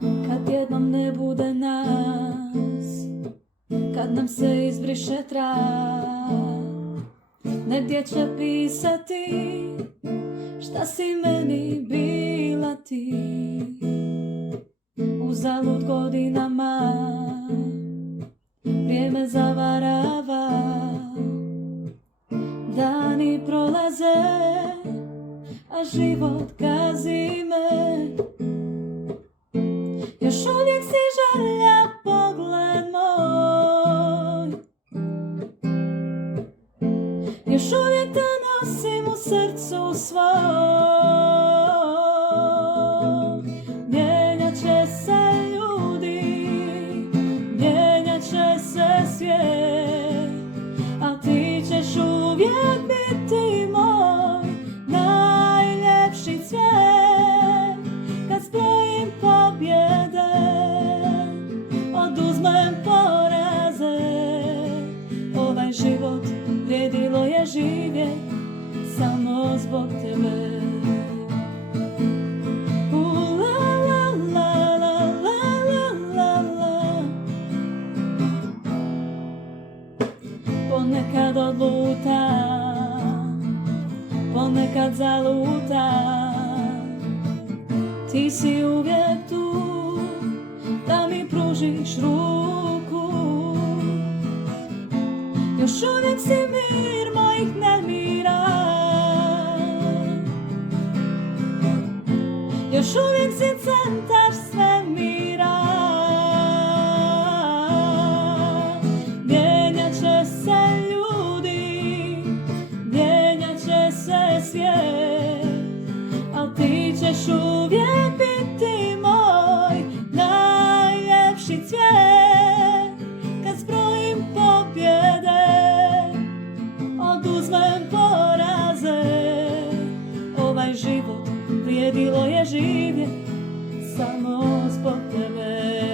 Kad jednom ne bude nas, kad nam se izbriše trag, negdje će pisati šta si meni bila ti. Uzalud godinama vrijeme zavarava, dani prolaze, a život gazi me. Još uvijek si želja pogled moj, još uvijek te nosim u srcu svom. Mijenjat će se ljudi, mijenjat će se svijet, a ti ćeš uvijek biti moj najljepši cvijet. Kad zbrojim pobjede, oduzmem poraze, ovaj život vrijedilo je živjet samo zbog tebe. Ponekad odlutam, ponekad zalutam, ti si uvijek tu da mi pružiš ruku. Još uvijek si mir mojih nemira, još uvijek si centar svemira. Mijenjat će se ljudi, mijenjat će se svijet, a ti ćeš uvijek biti moj najljepši cvijet. Kad zbrojim pobjede, oduzmem poraze, ovaj život vrijedilo je živjet samo zbog tebe.